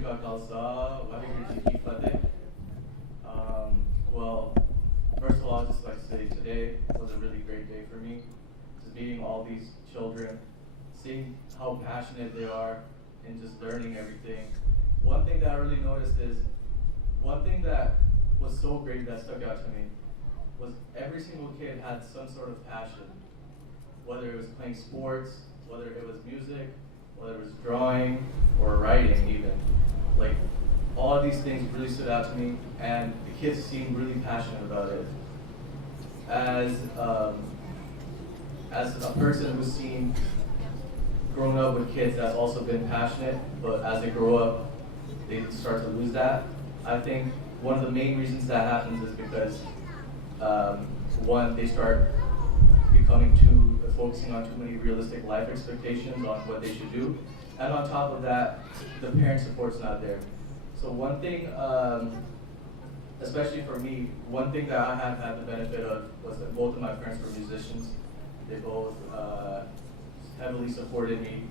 Khalsa, well, first of all, I'd just like to say today was a really great day for me. Just meeting all these children, seeing how passionate they are, and just learning everything. One thing that I really noticed is, one thing that was so great that stuck out to me was every single kid had some sort of passion, whether it was playing sports, whether it was music, whether it was drawing or writing even. Like, all of these things really stood out to me, and the kids seemed really passionate about it. As as a person who's seen growing up with kids that's also been passionate, but as they grow up, they start to lose that. I think one of the main reasons that happens is because one, they start becoming focusing on too many realistic life expectations on what they should do, and on top of that, the parent support's not there. So one thing, especially for me, one thing that I have had the benefit of was that both of my parents were musicians. They both heavily supported me,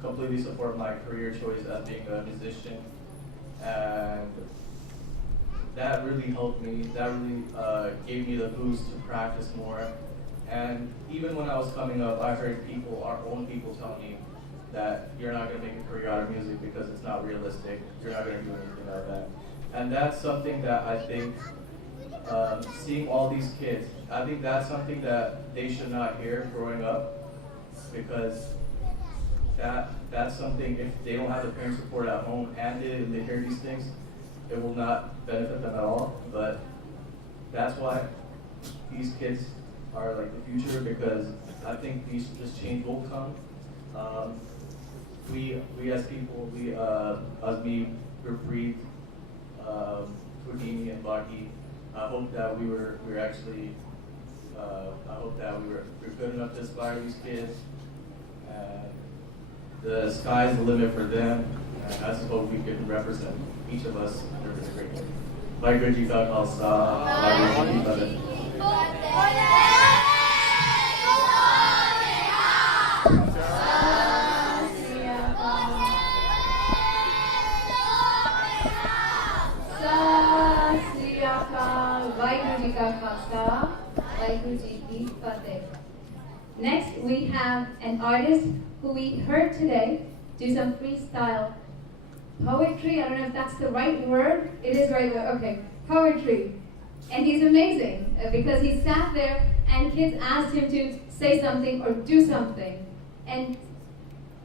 completely support my career choice as being a musician, and that really helped me. That really gave me the boost to practice more. And even when I was coming up, I heard people, our own people, tell me that you're not going to make a career out of music because it's not realistic. You're not going to do anything like that. And that's something that I think, seeing all these kids, I think that's something that they should not hear growing up, because that's something, if they don't have the parent support at home and they hear these things, it will not benefit them at all. But that's why these kids are like the future, because I think this change will come. We as people, as me, Gurpreet, Houdini, and Baki, I hope that we're good enough to inspire these kids. And the sky's the limit for them, and I just hope we can represent each of us during a great day. Bye, Gurji Ka Khalsa. Bye, Gurji Ka. Next, we have an artist who we heard today do some freestyle poetry. I don't know if that's the right word. It is right word. Okay, poetry. And he's amazing because he sat there and kids asked him to say something or do something. And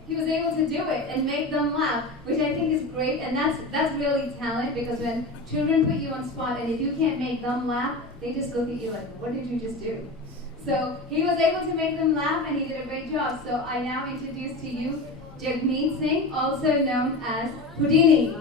he was able to do it and make them laugh, which I think is great. And that's really talent, because when children put you on spot and if you can't make them laugh, they just look at you like, what did you just do? So he was able to make them laugh, and he did a great job. So I now introduce to you Jagmeet Singh, also known as Houdini.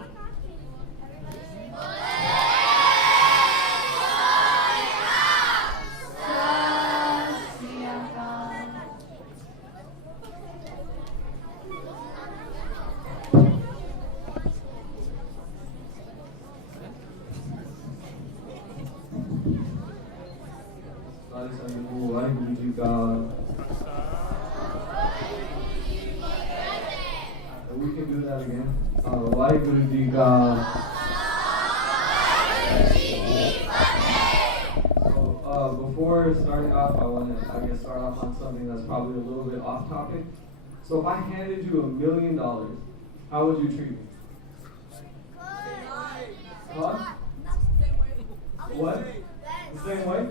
We can do that again. Waheguru Ji Ka. So before starting off, I want to start off on something that's probably a little bit off topic. So if I handed you $1 million, how would you treat me? Huh? What? The same way?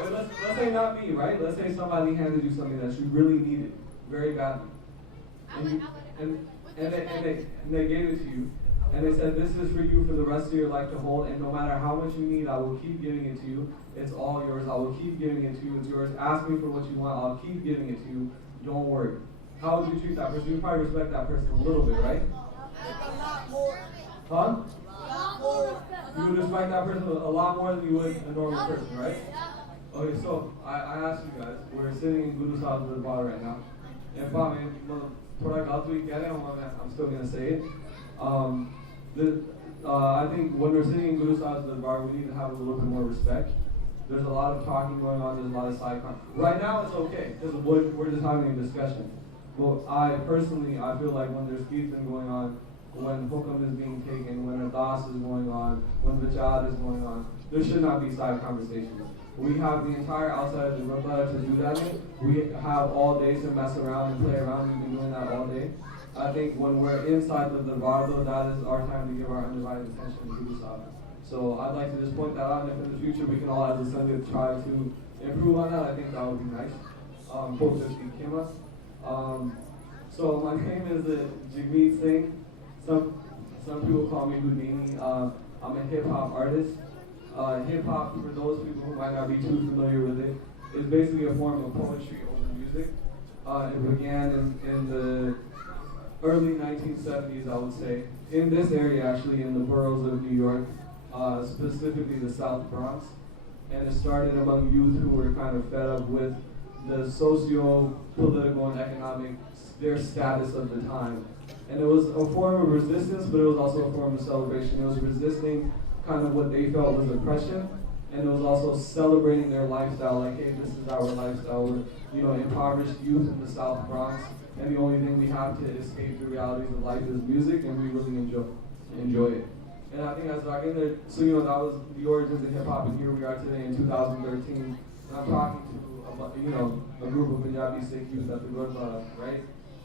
Wait, let's say not me, right? Let's say somebody handed you something that you really needed very badly. And they gave it to you, and they said, this is for you for the rest of your life to hold, and no matter how much you need, I will keep giving it to you. It's all yours. I will keep giving it to you. It's yours. Ask me for what you want. I'll keep giving it to you. Don't worry. How would you treat that person? You probably respect that person a little bit, right? Huh? You would respect that person a lot more than you would a normal person, right? Okay, so I asked you guys, we're sitting in Guru's house with the bar right now. And I'm still going to say it. I think when we're sitting in Guru's house at the bar, we need to have a little bit more respect. There's a lot of talking going on, there's a lot of side content. Right now it's okay, because we're just having a discussion. But I personally, I feel like when there's beefing going on, when hukam is being taken, when ardas is going on, when vajad is going on. There should not be side conversations. We have the entire outside of the Gurdwara to do that in. We have all day to mess around and play around. We've been doing that all day. I think when we're inside the Darbar, though, that is our time to give our undivided attention to the Salah. So I'd like to just point that out, and if in the future we can all as a Sangha try to improve on that, I think that would be nice. Both of the Kima. So my name is Jagmeet Singh. Some people call me Houdini. I'm a hip hop artist. Hip hop, for those people who might not be too familiar with it, is basically a form of poetry over music. It began in the early 1970s, I would say, in this area actually, in the boroughs of New York, specifically the South Bronx. And it started among youth who were kind of fed up with the socio-political and economic their status of the time. And it was a form of resistance, but it was also a form of celebration. It was resisting kind of what they felt was oppression, and it was also celebrating their lifestyle, like, hey, this is our lifestyle. We're, impoverished youth in the South Bronx, and the only thing we have to escape the realities of life is music, and we really enjoy it. And I think as I get there, so that was the origins of hip hop, and here we are today in 2013, and I'm talking to a group of Punjabi Sikh youth at the Gurdwara, right?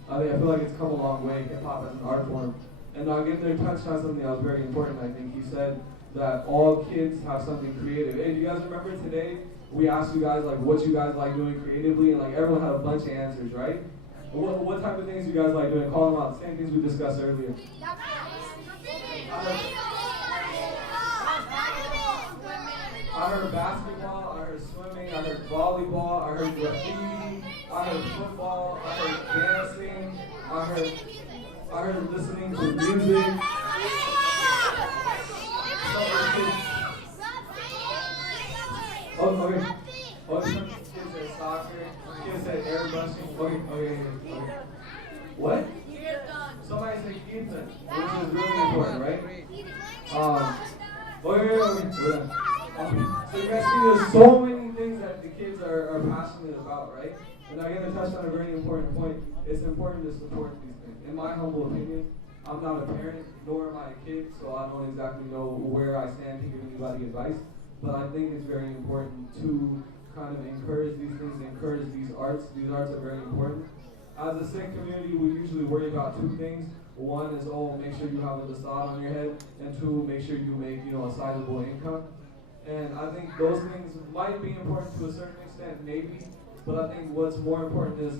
I feel like it's come a long way, hip hop as an art form. And Nagendra touched on something that was very important, I think. He said that all kids have something creative. Hey, do you guys remember today we asked you guys what you guys like doing creatively, and everyone had a bunch of answers, right? What type of things you guys like doing? Call them out. Same things we discussed earlier. I heard basketball, I heard swimming, I heard volleyball, I heard graffiti, I heard football, I heard dancing, I heard listening to music. Okay. Some kids said soccer, kids said airbrushing. Okay. What? Somebody said kirtan, which is really important, right? Okay. So you guys see there's so many things that the kids are passionate about, right? And I'm going to touch on a very important point. It's important to support these things. In my humble opinion, I'm not a parent, nor am I a kid, so I don't exactly know where I stand to give anybody advice. But I think it's very important to kind of encourage these things, encourage these arts. These arts are very important. As a Sikh community, we usually worry about two things. One is, make sure you have a dasad on your head, and two, make sure you make, a sizable income. And I think those things might be important to a certain extent, maybe, but I think what's more important is,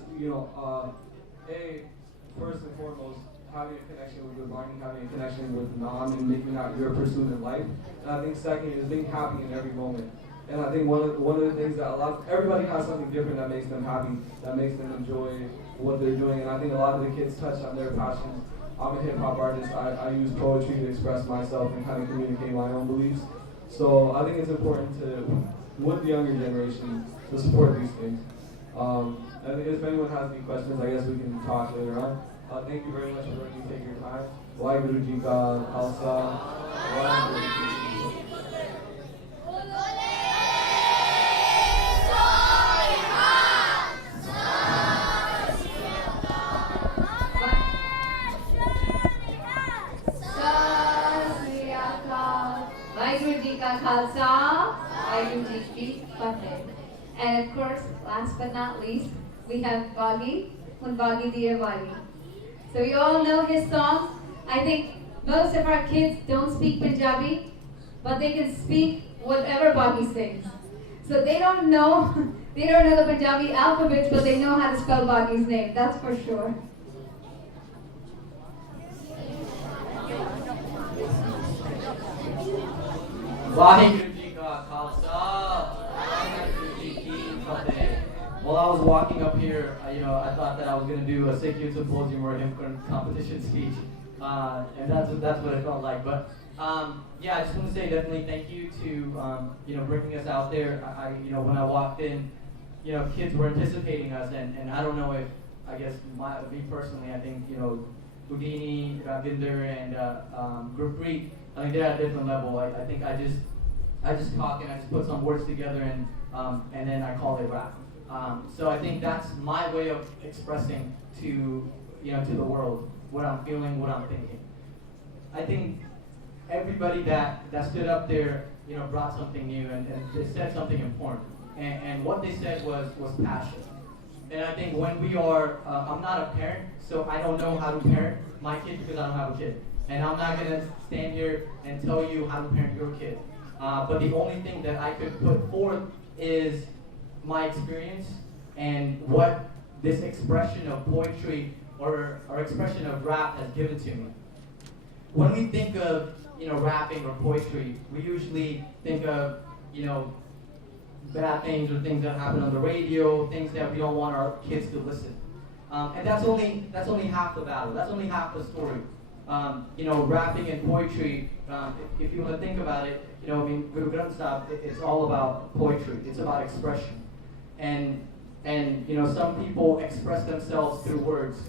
first and foremost, having a connection with Gurbani, having a connection with Nam, and making that your pursuit in life. And I think second is being happy in every moment. And I think one of the things that everybody has something different that makes them happy, that makes them enjoy what they're doing. And I think a lot of the kids touch on their passions. I'm a hip hop artist. I use poetry to express myself and kind of communicate my own beliefs. So I think it's important with the younger generation, to support these things. And if anyone has any questions, I guess we can talk later on. Thank you very much for letting me take your time. Waheguru Ji Ka Khalsa. Waheguru Ji Ki Waheguru Ji Ka Khalsa, Waheguru Ji Ki Fateh. And of course, last but not least, we have Bagi, Hun Bagi Diya Wali. So you all know his song. I think most of our kids don't speak Punjabi, but they can speak whatever Bagi sings. So they don't know the Punjabi alphabet, but they know how to spell Bagi's name, that's for sure. Waheguru Ji Ka Khalsa, Waheguru Ji Ki Fateh. While I was walking up here, I thought that I was going to do a Sikh Youth Symposium or hymn competition speech, and that's what it felt like. But I just want to say definitely thank you to bringing us out there. When I walked in, kids were anticipating us, and I don't know if me personally, I think Houdini, Ravinder, and Gurpreet, I think they're at a different level. I think I just talk and I just put some words together and then I call it rap. So I think that's my way of expressing to the world what I'm feeling, what I'm thinking. I think everybody that stood up there, brought something new and they said something important. And what they said was passion. And I think when we are, I'm not a parent, so I don't know how to parent my kid because I don't have a kid. And I'm not going to stand here and tell you how to parent your kid. But the only thing that I could put forth is my experience and what this expression of poetry or expression of rap has given to me. When we think of, rapping or poetry, we usually think of, bad things or things that happen on the radio, things that we don't want our kids to listen. And that's only half the battle. That's only half the story. Rapping and poetry, if you want to think about it, Guru Granth Sahib, it's all about poetry. It's about expression. And some people express themselves through words.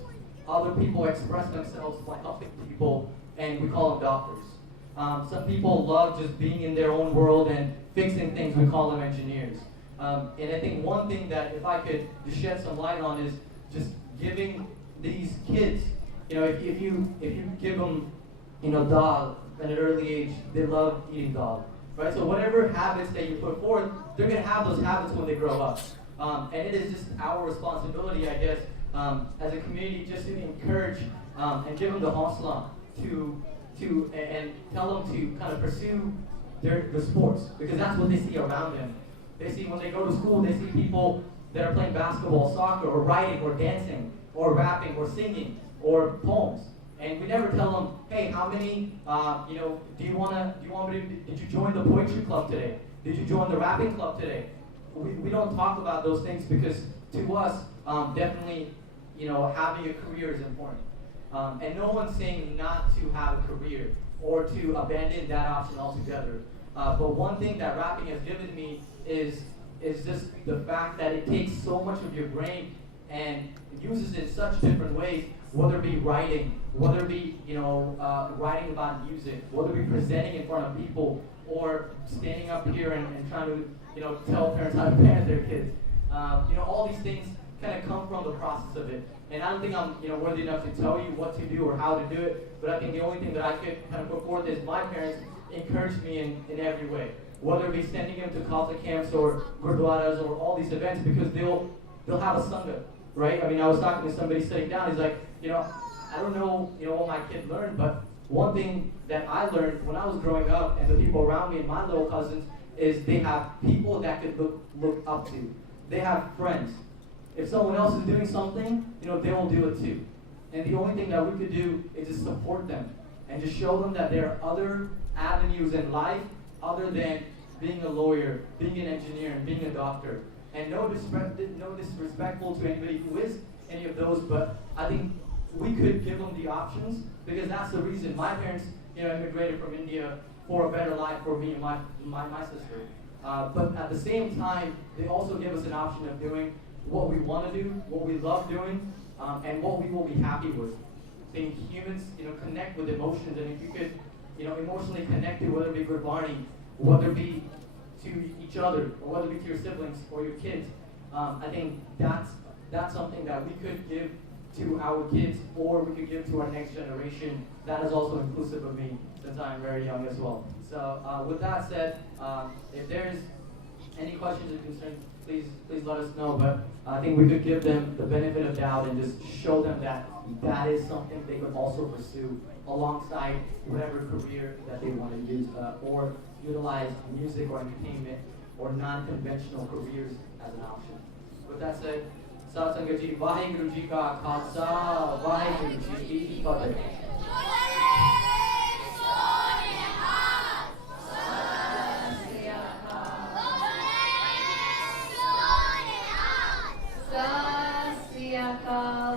Other people express themselves by helping people, and we call them doctors. Some people love just being in their own world and fixing things, we call them engineers. And I think one thing that if I could just shed some light on is just giving these kids, if you give them, dal at an early age, they love eating dal, right? So whatever habits that you put forth, they're going to have those habits when they grow up. And it is just our responsibility, I guess, as a community, just to encourage and give them the haussla and tell them to kind of pursue their sports, because that's what they see around them. They see when they go to school, they see people that are playing basketball, soccer, or writing, or dancing, or rapping, or singing, or poems. And we never tell them, hey, how many, did you join the poetry club today? Did you join the rapping club today? We don't talk about those things because to us, definitely, having a career is important. And no one's saying not to have a career or to abandon that option altogether. But one thing that rapping has given me is just the fact that it takes so much of your brain and uses it in such different ways, whether it be writing, whether it be writing about music, whether it be presenting in front of people, or standing up here and trying to tell parents how to parent their kids. All these things kind of come from the process of it. And I don't think I'm worthy enough to tell you what to do or how to do it, but I think the only thing that I could kind of put forth is my parents encouraged me in every way. Whether it be sending them to Khalsa camps or gurdwaras or all these events, because they'll have a sangha, right? I mean, I was talking to somebody sitting down, he's like, I don't know, what my kid learned, but one thing that I learned when I was growing up and the people around me and my little cousins is they have people that could look up to. They have friends. If someone else is doing something, they will do it too. And the only thing that we could do is just support them and just show them that there are other avenues in life other than being a lawyer, being an engineer, and being a doctor. And no disrespectful to anybody who is any of those, but I think we could give them the options, because that's the reason my parents, immigrated from India for a better life for me and my sister. But at the same time, they also give us an option of doing what we want to do, what we love doing, and what we will be happy with. I think humans, connect with emotions, and if you could, emotionally connect to whether it be Gurbani, whether it be to each other, or whether it be to your siblings or your kids, I think that's something that we could give to our kids, or we could give to our next generation. That is also inclusive of me, since I am very young as well. So with that said, if there's any questions or concerns, please let us know. But I think we could give them the benefit of doubt and just show them that that is something they could also pursue alongside whatever career that they want to use, or utilize music or entertainment or non-conventional careers as an option. With that said, Sat Sangat Ji, Vaheguru Ji Ka Khalsa, Vaheguru Ji Ki Fateh.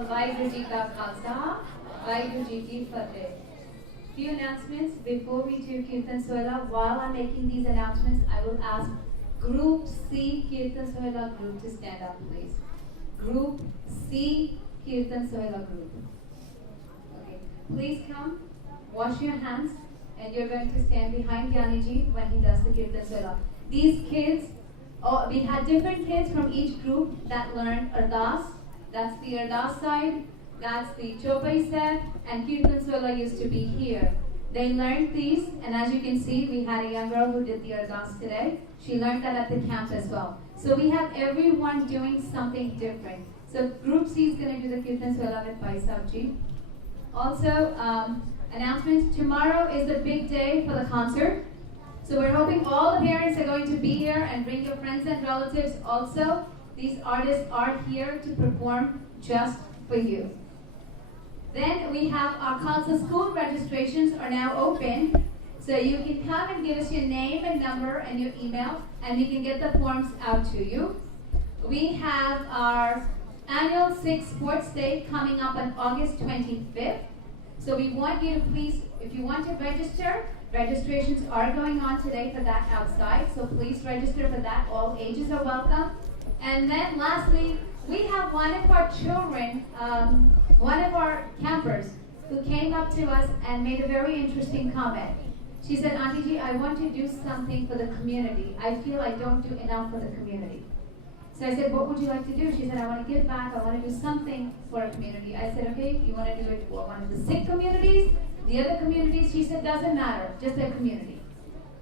Vaheguru Ji Ka Khalsa, Vaheguru Ji Ki Fateh. Few announcements before we do Kirtan Sohila. While I'm making these announcements, I will ask Group C Kirtan Sohila group to stand up, please. Group C Kirtan Sohila group. Okay, please come, wash your hands, and you're going to stand behind Gyaniji when he does the Kirtan Sohila. These kids, we had different kids from each group that learned Ardas. That's the Ardas side. That's the Chopai set, and Kirtan Sohila used to be here. They learned these, and as you can see, we had a young girl who did the ardas today. She learned that at the camp as well. So we have everyone doing something different. So Group C is going to do the Kirtan Swala with Bhai Sahib Ji. Also, announcements. Tomorrow is the big day for the concert. So we're hoping all the parents are going to be here and bring your friends and relatives also. These artists are here to perform just for you. Then we have our Khalsa school registrations are now open. So you can come and give us your name and number and your email, and we can get the forms out to you. We have our annual Sikh Sports Day coming up on August 25th. So we want you to please, if you want to register, registrations are going on today for that outside. So please register for that. All ages are welcome. And then lastly, we have one of our children, one of our campers, who came up to us and made a very interesting comment. She said, Auntie Ji, I want to do something for the community. I feel I don't do enough for the community. So I said, what would you like to do? She said, I want to give back. I want to do something for a community. I said, okay, you want to do it for one of the Sikh communities? The other communities? She said, doesn't matter, just a community.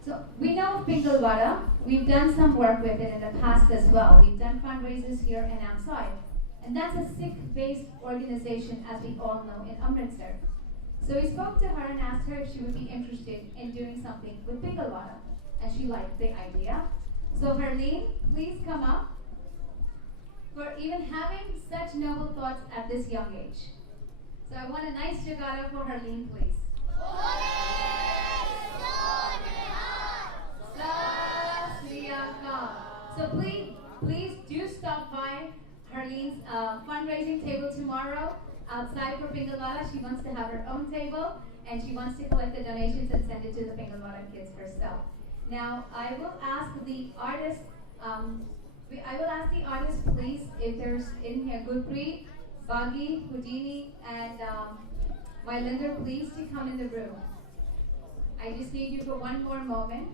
So we know of Pingalwada. We've done some work with it in the past as well. We've done fundraisers here and outside. And that's a Sikh-based organization, as we all know, in Amritsar. So we spoke to her and asked her if she would be interested in doing something with Pingalwada. And she liked the idea. So Harleen, please come up for even having such noble thoughts at this young age. So I want a nice jagara for Harleen, please. So please do stop by Harleen's fundraising table tomorrow outside for Pingalwada. She wants to have her own table, and she wants to collect the donations and send it to the Pingalwada kids herself. Now, I will ask the artists, please, if there's in here, Gurpreet, Baghi, Houdini, and Mylinder, please to come in the room. I just need you for one more moment.